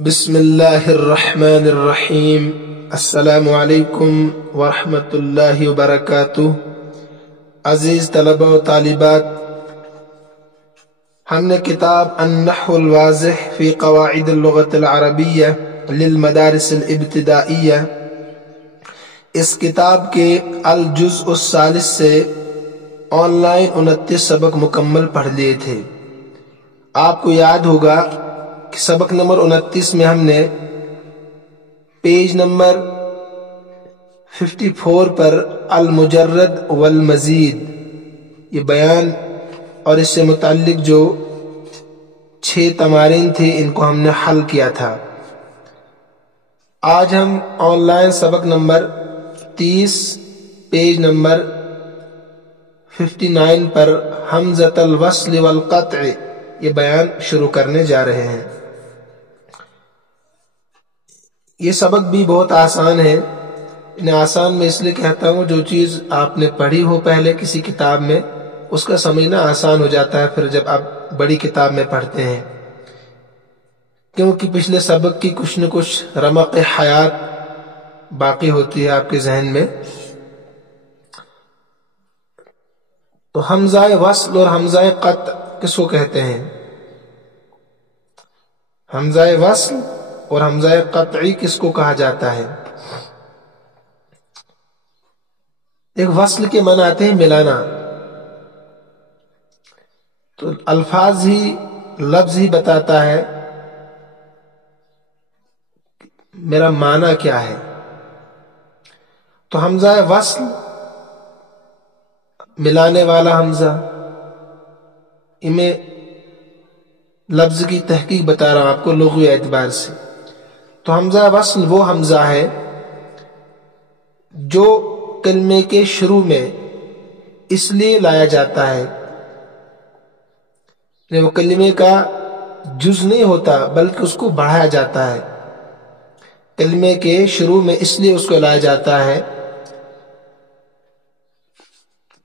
بسم اللہ الرحمن الرحیم۔ السلام علیکم ورحمۃ اللہ وبرکاتہ۔ عزیز طلبہ و طالبات، ہم نے کتاب النحو الواضح فی قواعد اللغۃ العربیہ للمدارس الابتدائیہ، اس کتاب کے الجزء الثالث سے آن لائن 29 سبق مکمل پڑھ لیے تھے۔ آپ کو یاد ہوگا کہ سبق نمبر 29 میں ہم نے پیج نمبر 54 پر المجرد والمزید یہ بیان اور اس سے متعلق جو 6 تمارین تھے ان کو ہم نے حل کیا تھا۔ آج ہم آن لائن سبق نمبر 30 پیج نمبر 59 پر حمزۃ الوصل والقطع یہ بیان شروع کرنے جا رہے ہیں۔ یہ سبق بھی بہت آسان ہے۔ انہیں آسان میں اس لیے کہتا ہوں، جو چیز آپ نے پڑھی ہو پہلے کسی کتاب میں اس کا سمجھنا آسان ہو جاتا ہے پھر جب آپ بڑی کتاب میں پڑھتے ہیں، کیونکہ پچھلے سبق کی کچھ نہ کچھ رمق حیات باقی ہوتی ہے آپ کے ذہن میں۔ تو حمزہ وصل اور حمزہ قطع کس کو کہتے ہیں؟ حمزہ وصل اور حمزہ قطعی کس کو کہا جاتا ہے؟ ایک وصل کے معنی آتے ہیں ملانا، تو الفاظ ہی لفظ ہی بتاتا ہے میرا معنی کیا ہے۔ تو حمزہ وصل ملانے والا حمزہ، میں لفظ کی تحقیق بتا رہا ہوں آپ کو لغوی اعتبار سے۔ تو حمزہ وصل وہ حمزہ ہے جو کلمے کے شروع میں اس لیے لایا جاتا ہے، وہ کلمے کا جز نہیں ہوتا بلکہ اس کو بڑھایا جاتا ہے۔ کلمے کے شروع میں اس لیے اس کو لایا جاتا ہے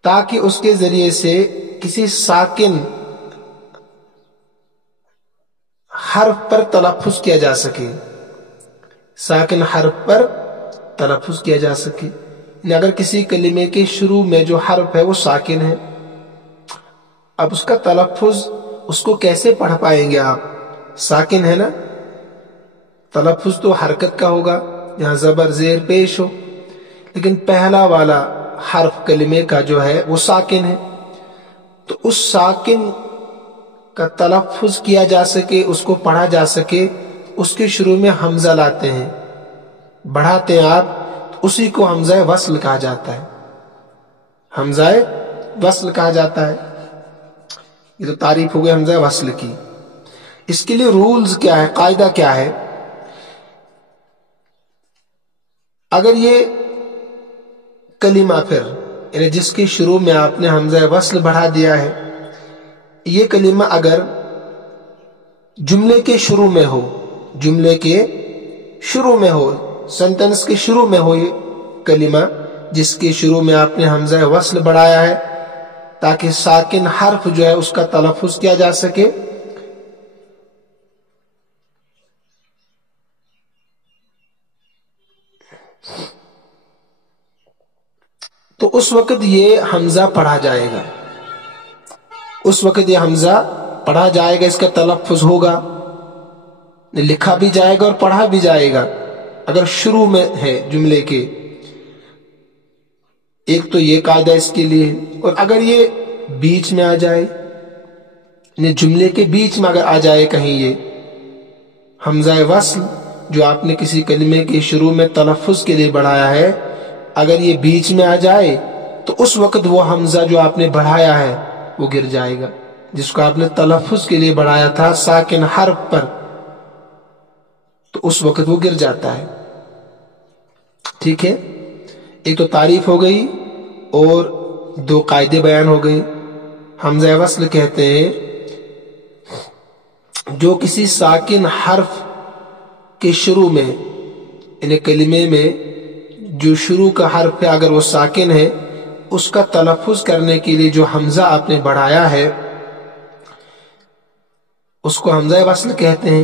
تاکہ اس کے ذریعے سے کسی ساکن حرف پر تلفظ کیا جا سکے، ساکن حرف پر تلفظ کیا جا سکے۔ اگر کسی کلمے کے شروع میں جو حرف ہے وہ ساکن ہے، اب اس کا تلفظ اس کو کیسے پڑھ پائیں گے آپ؟ ساکن ہے نا، تلفظ تو حرکت کا ہوگا، یہاں زبر زیر پیش ہو، لیکن پہلا والا حرف کلمے کا جو ہے وہ ساکن ہے، تو اس ساکن کا تلفظ کیا جا سکے، اس کو پڑھا جا سکے، اس کے شروع میں حمزہ لاتے ہیں، بڑھاتے ہیں آپ، اسی کو حمزہ وصل کہا جاتا ہے، حمزہ وصل کہا جاتا ہے۔ یہ تو تعریف ہو گئی حمزہ وصل کی۔ اس کے لیے رولز کیا ہے، قاعدہ کیا ہے؟ اگر یہ کلمہ پھر یعنی جس کے شروع میں آپ نے حمزہ وصل بڑھا دیا ہے، یہ کلمہ اگر جملے کے شروع میں ہو، جملے کے شروع میں ہو، سینٹنس کے شروع میں ہو، یہ کلمہ جس کے شروع میں آپ نے حمزہ وصل بڑھایا ہے تاکہ ساکن حرف جو ہے اس کا تلفظ کیا جا سکے، تو اس وقت یہ حمزہ پڑھا جائے گا، اس وقت یہ حمزہ پڑھا جائے گا، اس کا تلفظ ہوگا، لکھا بھی جائے گا اور پڑھا بھی جائے گا اگر شروع میں ہے جملے کے۔ ایک تو یہ قاعدہ اس کے لیے، اور اگر یہ بیچ میں آ جائے، یعنی جملے کے بیچ میں اگر آ جائے کہیں یہ حمزہ وصل جو آپ نے کسی کلمے کے شروع میں تلفظ کے لیے بڑھایا ہے، اگر یہ بیچ میں آ جائے تو اس وقت وہ حمزہ جو آپ نے بڑھایا ہے وہ گر جائے گا، جس کو آپ نے تلفظ کے لیے بڑھایا تھا ساکن حرف پر، تو اس وقت وہ گر جاتا ہے۔ ٹھیک ہے، ایک تو تعریف ہو گئی اور 2 قاعدے بیان ہو گئے۔ حمزہ وصل کہتے ہیں جو کسی ساکن حرف کے شروع میں، یعنی کلمے میں جو شروع کا حرف ہے اگر وہ ساکن ہے، اس کا تلفظ کرنے کے لیے جو حمزہ آپ نے بڑھایا ہے اس کو حمزہ وصل کہتے ہیں۔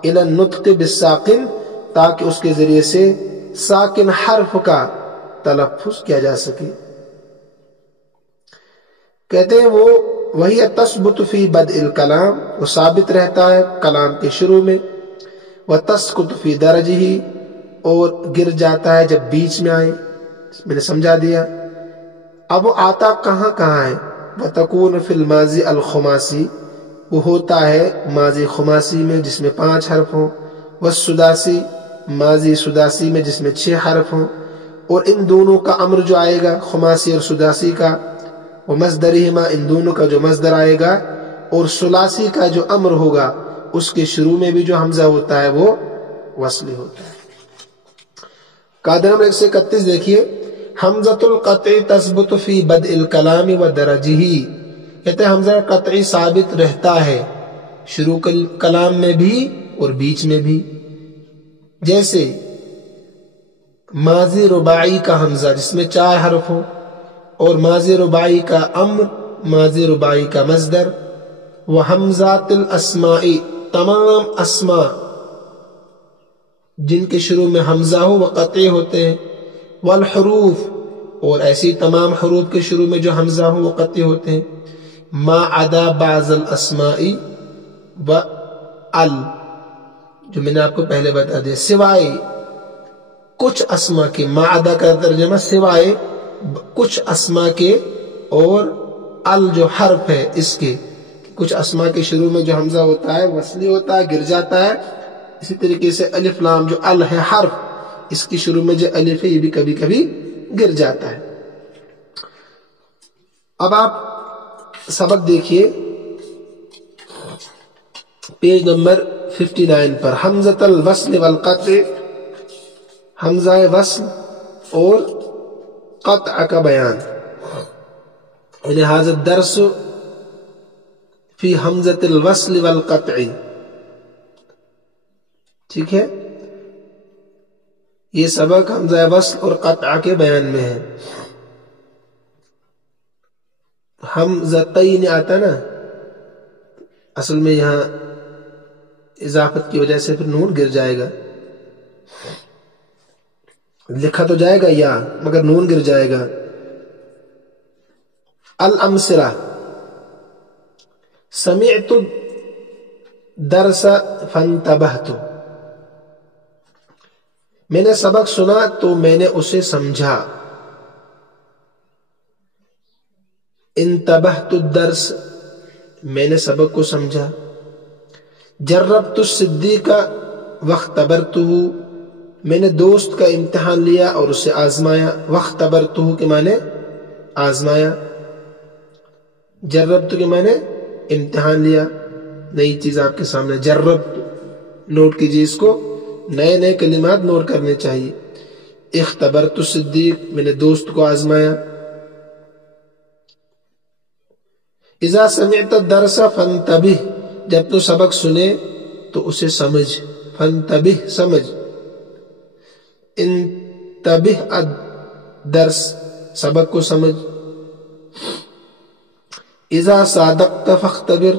الی النطق بالساکن، تاکہ اس کے ذریعے سے ساکن حرف کا تلفظ کیا جا سکے۔ کہتے ہیں وہی تثبت فی بدء الکلام، وہ ثابت رہتا ہے کلام کے شروع میں، وتسقط فی درجہ، اور گر جاتا ہے جب بیچ میں آئے۔ میں نے سمجھا دیا۔ اب وہ آتا کہاں کہاں ہے؟ وتکون فی الماضی الخماسی، وہ ہوتا ہے ماضی خماسی میں جس میں 5 حرف ہوں، والسداسی، ماضی سداسی میں جس میں 6 حرف ہوں، اور ان دونوں کا امر جو آئے گا خماسی اور سداسی کا، ومصدرہما، ان دونوں کا جو مصدر آئے گا، اور ثلاثی کا جو امر ہوگا اس کے شروع میں بھی جو حمزہ ہوتا ہے وہ وصلی ہوتا ہے۔ قاعدہ نمبر 131 دیکھیے، حمزۃ القطع تثبت فی بدء الکلام ودرجہ، کہتے ہیں حمزہ قطعی ثابت رہتا ہے شروع کلام میں بھی اور بیچ میں بھی۔ جیسے ماضی رباعی کا حمزہ جس میں 4 حرف ہوں، اور ماضی رباعی کا امر، ماضی رباعی کا مصدر، وحمزات الاسماء، تمام اسماء جن کے شروع میں حمزہ ہو وہ قطعی ہوتے ہیں، والحروف، اور ایسی تمام حروف کے شروع میں جو حمزہ ہو وہ قطعی ہوتے ہیں، ما عدا بعض الاسماء وال، جو میں نے آپ کو پہلے بتا دیا، سوائے کچھ اسماء کے، ما عدا کا ترجمہ سوائے کچھ اسماء کے، اور ال جو حرف ہے اس کے، کچھ اسماء کے شروع میں جو حمزہ ہوتا ہے وصلی ہوتا ہے، گر جاتا ہے۔ اسی طریقے سے الف لام جو ال ہے حرف، اس کے شروع میں جو الف ہے یہ بھی کبھی کبھی گر جاتا ہے۔ اب آپ سبق دیکھیے پیج نمبر 59 پر، حمزۃ الوصل والقطع، حمزہ وصل اور قطع کا بیان، یعنی ھذا الدرس فی حمزۃ الوصل والقطع، ٹھیک ہے، یہ سبق حمزہ وصل اور قطع کے بیان میں ہے۔ حمزتین آتا نا، اصل میں یہاں اضافت کی وجہ سے پھر نون گر جائے گا، لکھا تو جائے گا یا، مگر نون گر جائے گا۔ الامثلہ، سمعت الدرس فانتبہت، میں نے سبق سنا تو میں نے اسے سمجھا۔ انتبہت الدرس، میں نے سبق کو سمجھا۔ جربت الصدیق واختبرتہ، میں نے دوست کا امتحان لیا اور اسے آزمایا۔ واختبرتہ کے معنی آزمایا، جربت کے معنی امتحان لیا، نئی چیز آپ کے سامنے۔ جربت، نوٹ کیجیے اس کو، نئے نئے کلمات نوٹ کرنے چاہیے۔ اختبرت الصدیق، میں نے دوست کو آزمایا۔ اذا سمعت الدرس فانتبہ، جب تو سبق سنے تو اسے سمجھ، فانتبہ سمجھ۔ انتبہ الدرس، سبق کو سمجھ۔ اذا صادقت فاختبر،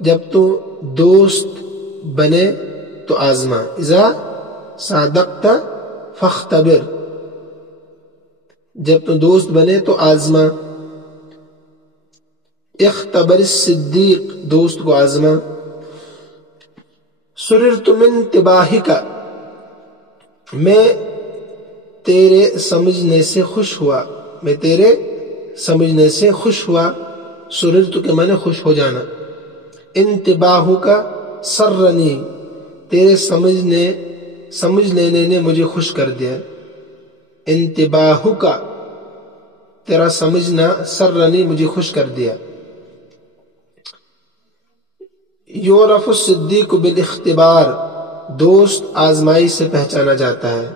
جب تو دوست بنے تو آزما۔ اذا صادقت فاختبر، جب تو دوست بنے تو آزما۔ اختبر الصدیق، دوست کو آزما۔ سررت من انتباہک، میں تیرے سمجھنے سے خوش ہوا، میں تیرے سمجھنے سے خوش ہوا۔ سررت کے معنی خوش ہو جانا۔ انتباہک سرنی، تیرے سمجھ لینے نے مجھے خوش کر دیا۔ انتباہک، تیرا سمجھنا، سرنی مجھے خوش کر دیا۔ یعرف الصدیق بالاختبار، دوست آزمائی سے پہچانا جاتا ہے،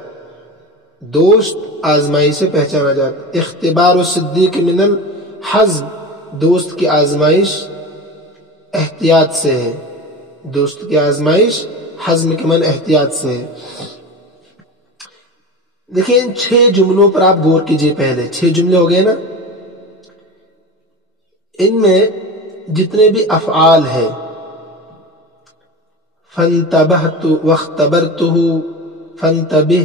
دوست آزمائی سے پہچانا جاتا ہے۔ اختبار الصدیق من الحزم، دوست کی آزمائش احتیاط سے ہے، دوست کی آزمائش حزم کے من احتیاط سے ہے۔ دیکھیں ان 6 جملوں پر آپ غور کیجئے، پہلے 6 جملے ہو گئے نا، ان میں جتنے بھی افعال ہیں، فانتبہت واختبرتہ، فانتبہ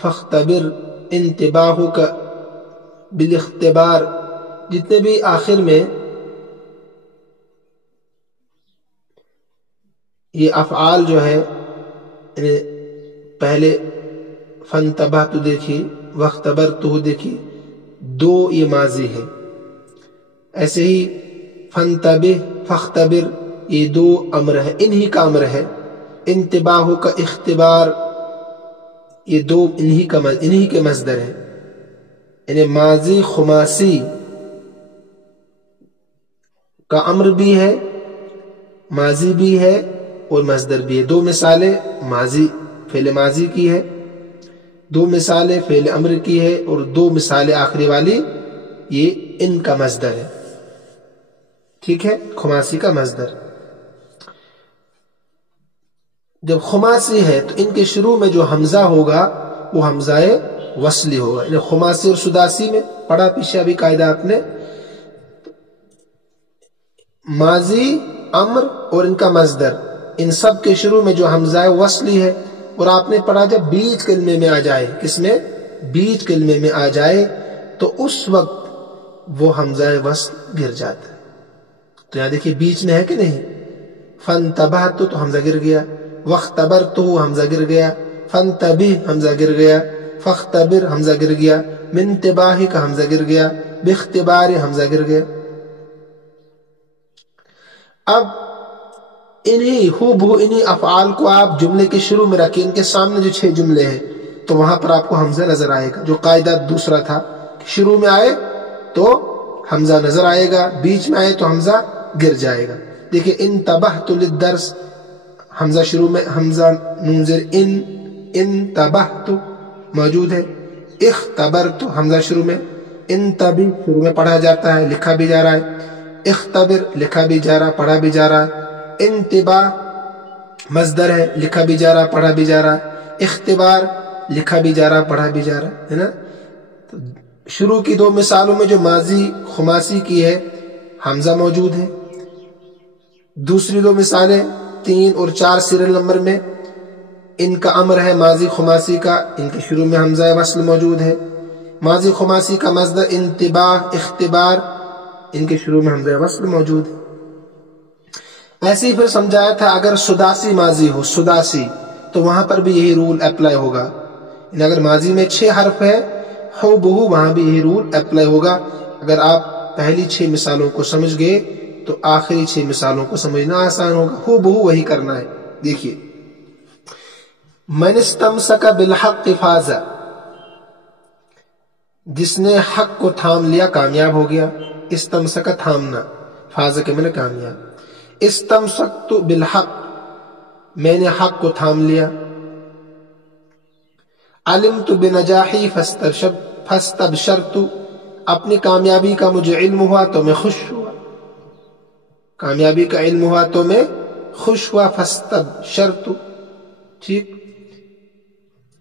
فاختبر، انتباہک بالاختبار، جتنے بھی آخر میں یہ افعال جو ہے پہلے فانتبہت دیکھیے، واختبرتہ دیکھیے، دو یہ ماضی ہے. ایسے ہی فانتبہ فاختبر یہ دو امر ہے، انہی کا امر ہے. انتباہ کا اختبار یہ دو انہی کے مصدر ہے. یعنی ماضی خماسی کا امر بھی ہے، ماضی بھی ہے اور مصدر بھی ہے. دو مثالیں ماضی فعل ماضی کی ہے، دو مثالیں فعل امر کی ہے، اور دو مثالیں آخری والی یہ ان کا مصدر ہے. ٹھیک ہے، خماسی کا مصدر. جب خماسی ہے تو ان کے شروع میں جو حمزہ ہوگا وہ حمزہ وصلی ہوگا. یعنی خماسی اور سداسی میں پڑھا پیچھے ابھی قاعدہ آپ نے، ماضی، امر اور ان کا مصدر، ان سب کے شروع میں جو حمزہ وصلی ہے، اور آپ نے پڑھا جب بیچ کلمے میں آ جائے، کس میں؟ بیچ کلمے میں آ جائے تو اس وقت وہ حمزہ وصل گر جاتا ہے. تو یہاں دیکھیے بیچ میں ہے کہ نہیں؟ فانتبہت تو حمزہ گر گیا، واختبرتہ حمزہ گر گیا، فانتبہ حمزہ گر گیا، فاختبر حمزہ گر گیا، من انتباہ کا حمزہ گر گیا، باختبار حمزہ گر گیا. اب انہی افعال کو آپ جملے کے شروع میں رکھیں، ان کے سامنے جو 6 جملے ہیں تو وہاں پر آپ کو حمزہ نظر آئے گا. جو قاعدہ دوسرا تھا کہ شروع میں آئے تو حمزہ نظر آئے گا، بیچ میں آئے تو حمزہ گر جائے گا. دیکھیں انتبہت للدرس، حمزہ شروع میں، حمزہ نون زیر انتبہت موجود ہے. اختبرت حمزہ شروع میں، انتبہ شروع میں پڑھا جاتا ہے، لکھا بھی جا رہا ہے. اختبر لکھا بھی جا رہا، پڑھا بھی جا رہا ہے. انتباہ مصدر ہے، لکھا بھی جا رہا، پڑھا بھی جا رہا. اختبار لکھا بھی جا رہا، پڑھا بھی جا رہا ہے نا. شروع کی 2 مثالوں میں جو ماضی خماسی کی ہے حمزہ موجود ہے. دوسری 2 مثالیں 3 اور 4 سیریل نمبر میں ان کا امر ہے ماضی خماسی کا، ان کے شروع میں حمزہ وصل موجود ہے. ماضی خماسی کا مصدر انتباہ اختبار، ان کے شروع میں حمزہ وصل موجود ہے. ایسے ہی پھر سمجھایا تھا اگر سداسی ماضی ہو، سداسی، تو وہاں پر بھی یہی رول اپلائی ہوگا. یعنی اگر ماضی میں 6 حرف ہے ہو بہو، وہاں بھی یہی رول اپلائی ہوگا. اگر آپ پہلی 6 مثالوں کو سمجھ گئے تو آخری 6 مثالوں کو سمجھنا آسان ہوگا. ہو بہو وہی کرنا ہے. دیکھیے من استمسک بالحق فاز، جس نے حق کو تھام لیا کامیاب ہو گیا. استمسک تھامنا، فاز کے معنی کامیاب. استمسکت بالحق میں نے حق کو تھام لیا. علمت بنجاحی فاستبشرت اپنی کامیابی کا مجھے علم ہوا تو میں خوش ہوا. کامیابی کا علم ہوا تو میں خوش ہوا. فاستبشرت. ٹھیک.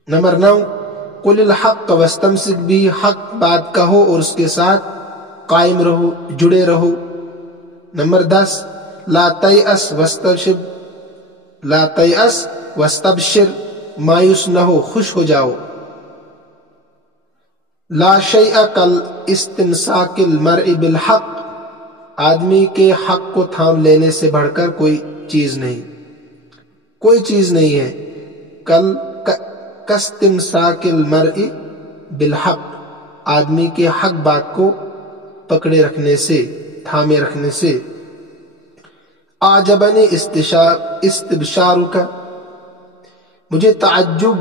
نمبر 9 قل الحق واستمسک بھی، حق بات کہو اور اس کے ساتھ قائم رہو، جڑے رہو. نمبر 10 لا تیأس واستبشر، لا تیأس واستبشر مایوس نہ ہو، خوش ہو جاؤ. لا شیء کالاستمساک المرء بالحق، آدمی کے حق کو تھام لینے سے بڑھ کر کوئی چیز نہیں، کوئی چیز نہیں ہے. کاستمساک المرء بالحق، آدمی کے حق بات کو پکڑے رکھنے سے، تھامے رکھنے سے. اعجبنی استبشارک، مجھے تعجب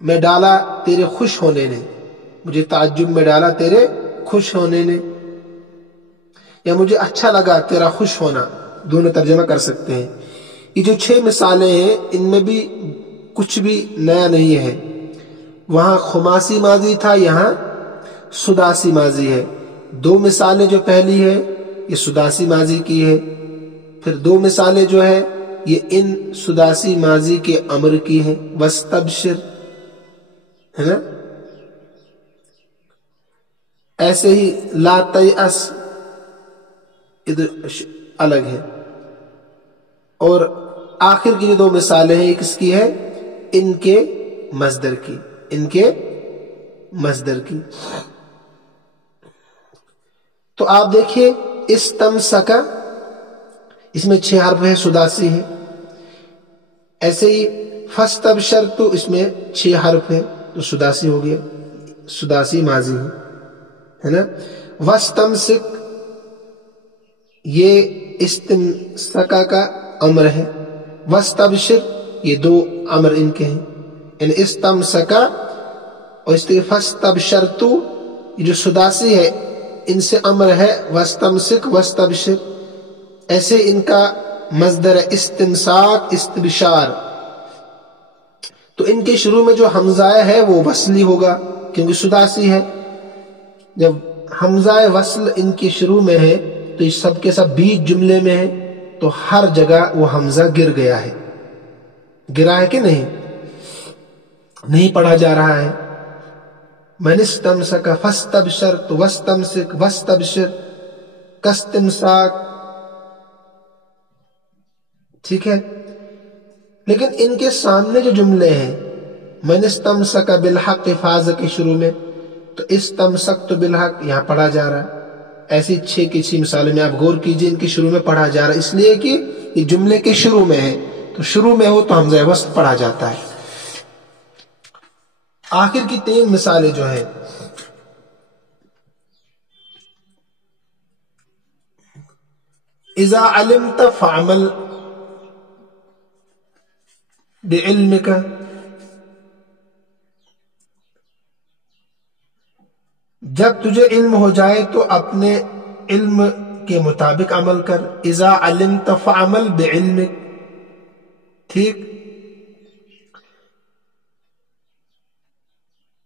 میں ڈالا تیرے خوش ہونے نے، مجھے تعجب میں ڈالا تیرے خوش ہونے نے، یا مجھے اچھا لگا تیرا خوش ہونا، دونوں ترجمہ کر سکتے ہیں. یہ جو 6 مثالیں ہیں ان میں بھی کچھ بھی نیا نہیں ہے. وہاں خماسی ماضی تھا، یہاں سداسی ماضی ہے. 2 مثالیں جو پہلی ہے یہ سداسی ماضی کی ہے، پھر 2 مثالیں جو ہے یہ ان سداسی ماضی کے امر کی ہیں. واستبشر ہے نا. ایسے ہی لا تیأس ادھر الگ ہے، اور آخر کی جو دو مثالیں ہیں کس کی ہے؟ ان کے مصدر کی، ان کے مصدر کی۔ تو آپ دیکھیے استمسکا، اس میں 6 حرف ہے، سداسی ہے۔ ایسے ہی فاستبشرت، اس میں 6 حرف ہے تو سداسی ہو گیا، سداسی ماضی ہے نا۔ واستمسک، یہ استمسکا کا امر ہے۔ واستبشر، یہ 2 امر ان کے ہیں، یعنی استمسکا اور اس کے فاستبشرت، یہ جو سداسی ہے ان سے امر ہے واستمسک واستبشر۔ ایسے ان کا مصدر ہے استمساک، استبشار۔ تو ان کے شروع میں جو حمزہ ہے وہ وصلی ہوگا کیونکہ سداسی ہے۔ جب حمزہ وصل ان کے شروع میں ہے تو یہ سب کے سب بیچ جملے میں ہے، تو ہر جگہ وہ حمزہ گر گیا ہے۔ گرا ہے کہ نہیں؟ نہیں پڑھا جا رہا ہے۔ من استمسک فاستبشرت واستمسک واستبشر کاستمساک، ٹھیک ہے۔ لیکن ان کے سامنے جو جملے ہیں من استمسک بالحق فاز کے شروع میں، تو استمسکت بالحق یہاں پڑھا جا رہا ہے۔ ایسی 6 کی 6 مثالیں میں آپ غور کیجئے، ان کے شروع میں پڑھا جا رہا ہے، اس لیے کہ یہ جملے کے شروع میں ہے، تو شروع میں ہو تو حمزہ وصل پڑھا جاتا ہے۔ آخر کی 3 مثالیں جو ہیں، اذا علمت فعمل بعلمک، جب تجھے علم ہو جائے تو اپنے علم کے مطابق عمل کر۔ اذا علمت فعمل بعلمک، ٹھیک۔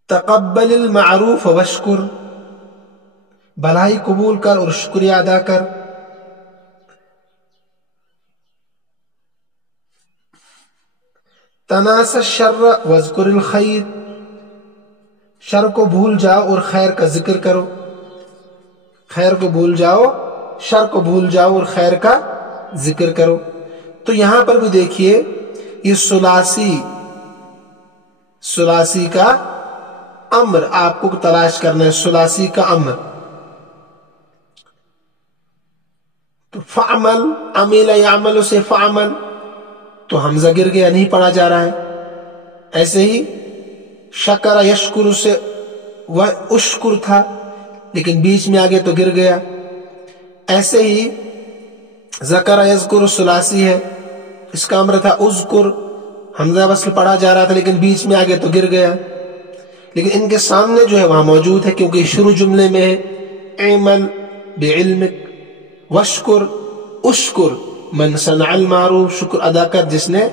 تقبل المعروف واشکر، بھلائی قبول کر اور شکریہ ادا کر۔ تناس الشر واذکر الخیر، شر کو بھول جاؤ اور خیر کا ذکر کرو۔ خیر کو بھول جاؤ، شر کو بھول جاؤ اور خیر کا ذکر کرو۔ تو یہاں پر بھی دیکھیے یہ ثلاثی کا امر آپ کو تلاش کرنا ہے، ثلاثی کا امر۔ تو فعمل، عمل یعمل سے فعمل، تو حمزہ گر گیا، نہیں پڑھا جا رہا ہے۔ ایسے ہی شکر یشکر سے اشکر تھا لیکن بیچ میں آگے تو گر گیا۔ ایسے ہی ذکر یذکر ثلاثی ہے، اس کا امر تھا اذکر، حمزہ وصل پڑھا جا رہا تھا لیکن بیچ میں آگے تو گر گیا۔ لیکن ان کے سامنے جو ہے وہاں موجود ہے کیونکہ شروع جملے میں ہے اعمل بعلمک واشکر اشکر من صنع المعروف، شکر ادا کر جس نے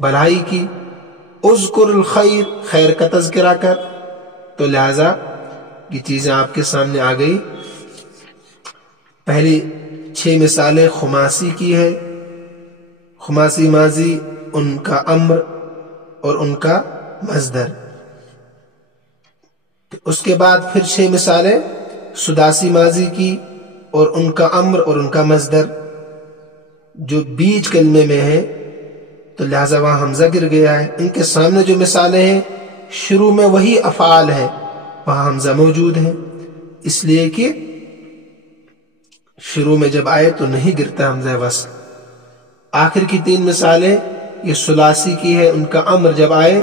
بھلائی کی، اذکر الخیر، خیر کا تذکرہ کر۔ تو لہذا یہ چیزیں آپ کے سامنے آ گئی۔ پہلی 6 مثالیں خماسی کی ہے، خماسی ماضی، ان کا امر اور ان کا مصدر۔ اس کے بعد پھر 6 مثالیں سداسی ماضی کی اور ان کا امر اور ان کا مصدر، جو بیچ کلمے میں ہے تو لہذا وہاں حمزہ گر گیا ہے۔ ان کے سامنے جو مثالیں ہیں شروع میں وہی افعال ہے، وہاں حمزہ موجود ہے، اس لیے کہ شروع میں جب آئے تو نہیں گرتا حمزہ وصل۔ آخر کی 3 مثالیں یہ ثلاثی کی ہے، ان کا امر جب آئے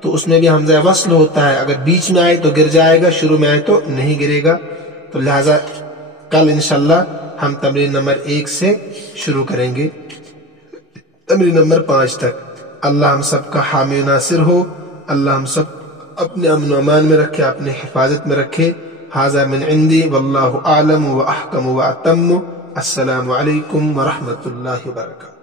تو اس میں بھی حمزہ وصل ہوتا ہے، اگر بیچ میں آئے تو گر جائے گا، شروع میں آئے تو نہیں گرے گا۔ تو لہذا کل انشاءاللہ ہم تمرین نمبر 1 سے شروع کریں گے تمرین نمبر 5 تک۔ اللہ ہم سب کا حامی و ناصر ہو، اللہ ہم سب اپنے امن و امان میں رکھے، اپنے حفاظت میں رکھے۔ ھذا من عندی واللہ اعلم واحکم واتم۔ السلام علیکم ورحمۃ اللہ وبرکاتہ۔